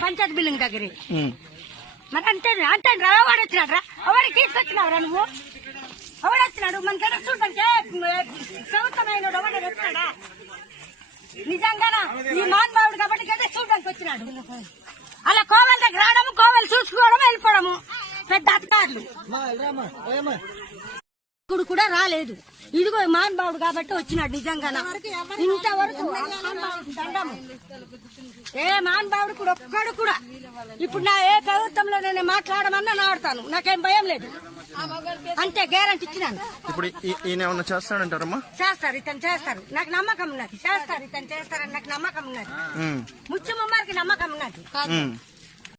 Panchayat building దగ్గర మరి అంటే అంటే ఎవడు వచ్చినాడు రా ఎవరికి తీసుకొచ్చినావురా నువ్వు ఎవడు వచ్చినాడు మన దగ్గర చూడడానికి ప్రభుత్వమైన ఎవడు వచ్చినాడా నిజంగానా ఈ మానవుడు కాబట్టి కదా చూడడానికి వచ్చినాడు అలా కోవెల దగ్గర రావడము కోవెలు చూసుకోవడం వెళ్ళిపోవడము పెద్ద అధికారులు ఇప్పుడు కూడా రాలేదు ఇదిగో మహానుభావుడు కాబట్టి వచ్చినాడు నిజంగానా ఇంతవరకు దండము ఏ మహానుభావుడు కూడా ఒక్కడు కూడా ఇప్పుడు నా ఏ ప్రభుత్వంలో నేను మాట్లాడమన్నా నాడుతాను నాకేం భయం లేదు అంతే గ్యారంటీ ఇచ్చినాను. ఇప్పుడు ఈయన ఏమన్నా చేస్తాడంటారమ్మా? చేస్తారు, ఇతను చేస్తారు, నాకు నమ్మకం ఉన్నది. చేస్తారు, ఇతను చేస్తారని నాకు నమ్మకం ఉన్నది. ముచ్చు ముమ్మారికి నమ్మకం ఉన్నది.